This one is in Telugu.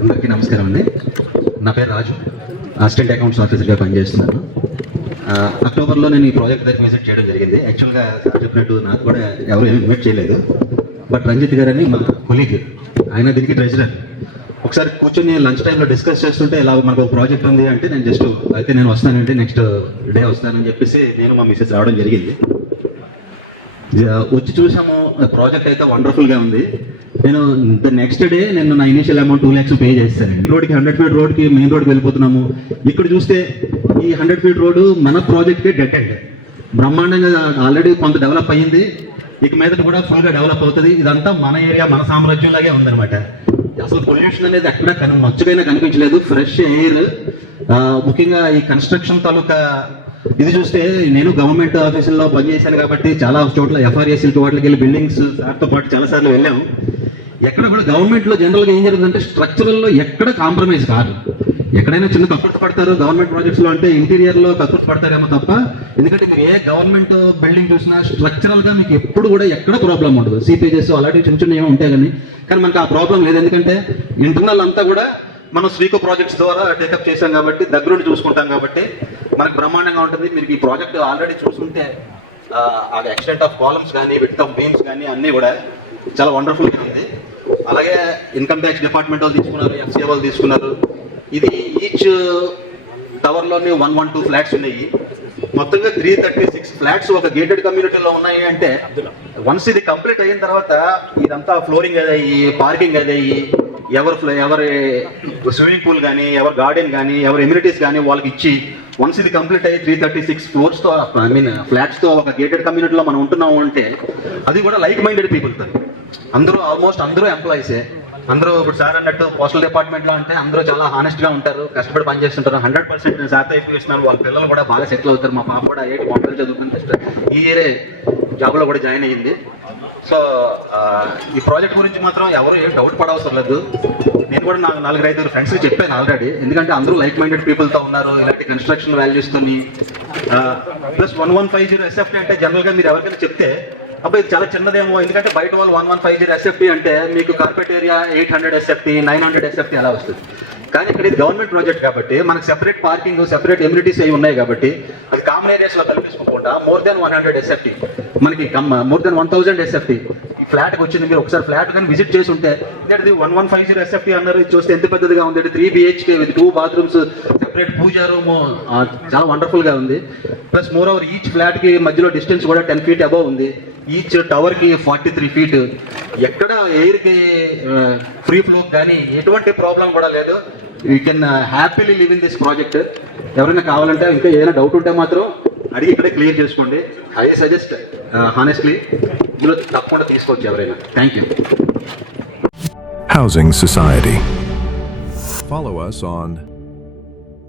అందరికీ నమస్కారం అండి. నా పేరు రాజు, అసిస్టెంట్ అకౌంట్స్ ఆఫీసర్గా పనిచేస్తున్నాను. అక్టోబర్లో నేను ఈ ప్రాజెక్ట్ దగ్గర విజిట్ చేయడం జరిగింది. యాక్చువల్గా చెప్పినట్టు నాకు కూడా ఎవరు ఇన్వైట్ చేయలేదు. బట్ రంజిత్ గారు అని మా కొలీగ్, ఆయన దీనికి ట్రెజరర్. ఒకసారి కూర్చొని లంచ్ టైంలో డిస్కస్ చేస్తుంటే ఇలా మనకు ఒక ప్రాజెక్ట్ ఉంది అంటే నేను వస్తానంటే నెక్స్ట్ డే వస్తానని చెప్పేసి నేను మా మిస్సెస్ రావడం జరిగింది. వచ్చి చూసాము, ప్రాజెక్ట్ అయితే వండర్ఫుల్గా ఉంది. నేను నెక్స్ట్ డే నా ఇనిషియల్ అమౌంట్ 2 lakhs పే చేస్తానండి. రోడ్కి 100 feet రోడ్కి మెయిన్ రోడ్కి వెళ్ళిపోతున్నాము. ఇక్కడ చూస్తే ఈ 100 feet రోడ్డు మన ప్రాజెక్ట్కే డెడ్ ఎండ్. బ్రహ్మాండంగా ఆల్రెడీ కొంత డెవలప్ అయ్యింది, ఇక మీద కూడా ఫుల్గా డెవలప్ అవుతుంది. ఇదంతా మన ఏరియా, మన సామ్రాజ్యంలాగే ఉందన్నమాట. అసలు పొల్యూషన్ అనేది ఎక్కడ మచ్చుకైనా కనిపించలేదు. ఫ్రెష్ ఎయిర్, ముఖ్యంగా ఈ కన్స్ట్రక్షన్ తాలూకా ఇది చూస్తే, నేను గవర్నమెంట్ ఆఫీసుల్లో పనిచేశాను కాబట్టి చాలా చోట్ల ఎఫ్ఆర్ఎస్సీలకి వాటికి వెళ్ళి బిల్డింగ్స్ సార్తో పాటు చాలాసార్లు వెళ్ళాము. ఎక్కడ కూడా గవర్నమెంట్లో జనరల్గా ఏం జరుగుతుందంటే స్ట్రక్చరల్లో ఎక్కడ కాంప్రమైజ్ కాదు. ఎక్కడైనా చిన్న కక్కుర్తి పడతారు గవర్నమెంట్ ప్రాజెక్ట్స్లో, అంటే ఇంటీరియర్లో కక్కుర్తి పడతారేమో తప్ప. ఎందుకంటే మీరు ఏ గవర్నమెంట్ బిల్డింగ్ చూసినా స్ట్రక్చరల్గా మీకు ఎప్పుడు కూడా ఎక్కడ ప్రాబ్లం ఉండదు. సిపేజెస్ అలాంటివి చిన్న చిన్న ఏమో ఉంటాయి కానీ మనకు ఆ ప్రాబ్లం లేదు. ఎందుకంటే ఇంటర్నల్ అంతా కూడా మనం స్వీకో ప్రాజెక్ట్స్ ద్వారా టేకప్ చేశాం కాబట్టి, దగ్గరుండి చూసుకుంటాం కాబట్టి మనకు బ్రహ్మాండంగా ఉంటుంది. మీరు ఈ ప్రాజెక్ట్ ఆల్రెడీ చూసుకుంటే అది ఎక్స్టెంట్ ఆఫ్ కాలమ్స్ కానీ, విడ్త్ ఆఫ్ బీమ్స్ కానీ అన్నీ కూడా చాలా వండర్ఫుల్గా ఉంది. అలాగే ఇన్కమ్ ట్యాక్స్ డిపార్ట్మెంట్ వాళ్ళు తీసుకున్నారు, ఎఫ్సీఏ వాళ్ళు తీసుకున్నారు. ఇది ఈచ్ టవర్లోనే 112 ఫ్లాట్స్ ఉన్నాయి. మొత్తంగా 336 ఫ్లాట్స్ ఒక గేటెడ్ కమ్యూనిటీలో ఉన్నాయి. అంటే వన్స్ ఇది కంప్లీట్ అయిన తర్వాత ఇదంతా ఫ్లోరింగ్ అదయ్యి, పార్కింగ్ అదయ్యి, ఎవరి స్విమ్మింగ్ పూల్ కానీ, ఎవరి గార్డెన్ కానీ, ఎవరి ఎమ్యూనిటీస్ కానీ వాళ్ళకి ఇచ్చి, వన్స్ ఇది కంప్లీట్ అయ్యి 336 ఫ్లోర్స్తో ఫ్లాట్స్తో ఒక గేటెడ్ కమ్యూనిటీలో మనం ఉంటున్నాము అంటే అది కూడా లైక్ మైండెడ్ పీపుల్తో. ఆల్మోస్ట్ అందరూ ఎంప్లాయీసే. అందరూ ఇప్పుడు సార్ అన్నట్టు పోస్టల్ డిపార్ట్మెంట్లో అంటే అందరూ చాలా హానెస్ట్గా ఉంటారు, కష్టపడి పనిచేస్తుంటారు. 100% శాతం ఇస్తున్నాను. వాళ్ళ పిల్లలు కూడా బాగా సెటిల్ అవుతారు. మా పాప కూడా 8 మొబైల్ చదువుకుని ఈ ఇయరే జాబ్లో కూడా జాయిన్ అయ్యింది. సో ఈ ప్రాజెక్ట్ గురించి మాత్రం ఎవరు ఏం డౌట్ పడవసరం లేదు. నేను కూడా నాకు 4-5 ఫ్రెండ్స్కి చెప్పాను ఆల్రెడీ. ఎందుకంటే అందరూ లైక్ మైండెడ్ పీపుల్తో ఉన్నారు. ఇలాంటి కన్స్ట్రక్షన్ వాల్యూస్తోని ప్లస్ 1150 ఎస్ఎఫ్టీ అంటే జనరల్గా మీరు ఎవరికైనా చెప్తే అబ్బాయి ఇది చాలా చిన్నదేమో, ఎందుకంటే బయట వాళ్ళు 1150 ఎస్ఎఫ్టీ అంటే మీకు కార్పెట్ ఏరియా 800 ఎస్ఎఫ్టీ, 900 ఎస్ఎఫ్టీ అలా వస్తుంది. కానీ ఇక్కడ ఇది గవర్నమెంట్ ప్రాజెక్ట్ కాబట్టి మనకు సెపరేట్ పార్కింగ్, సెపరేట్ ఎమ్యూనిటీస్ అవి ఉన్నాయి కాబట్టి అది కామన్ ఏరియాస్లో కల్పించుకోకుండా మోర్ దెన్ 100 ఎస్ఎఫ్టీ, మనకి మోర్ దెన్ 1000 ఎస్ఎఫ్టీ ఈ ఫ్లాట్కి వచ్చింది. మీరు ఒకసారి ఫ్లాట్ కానీ విజిట్ చేసి ఉంటే, ఇది 1150 ఎస్ఎఫ్టీ అన్నారు. ఇది చూస్తే ఎంత పెద్దదిగా ఉంది. 3 BHK with 2 bathrooms, separate pooja room, చాలా వండర్ఫుల్గా ఉంది. ప్లస్ మోర్ ఓవర్ ఈచ్ ఫ్లాట్కి మధ్యలో డిస్టెన్స్ కూడా 10 feet అబవ్ ఉంది. ఈచ్ టవర్కి 43 feet. ఎక్కడ ఎయిర్కి ఫ్రీ ఫ్లో కానీ ఎటువంటి ప్రాబ్లం కూడా లేదు. You can happily live in this project. ఎవరైనా కావాలంటే ఇంకా ఏదైనా డౌట్ ఉంటే మాత్రం అడిగి ఇక్కడే క్లియర్ చేసుకోండి. ఐ సజెస్ట్ హానెస్ట్లీ ఇందులో తప్పకుండా తీసుకోవచ్చు ఎవరైనా. Thank you. Housing Society. Follow us on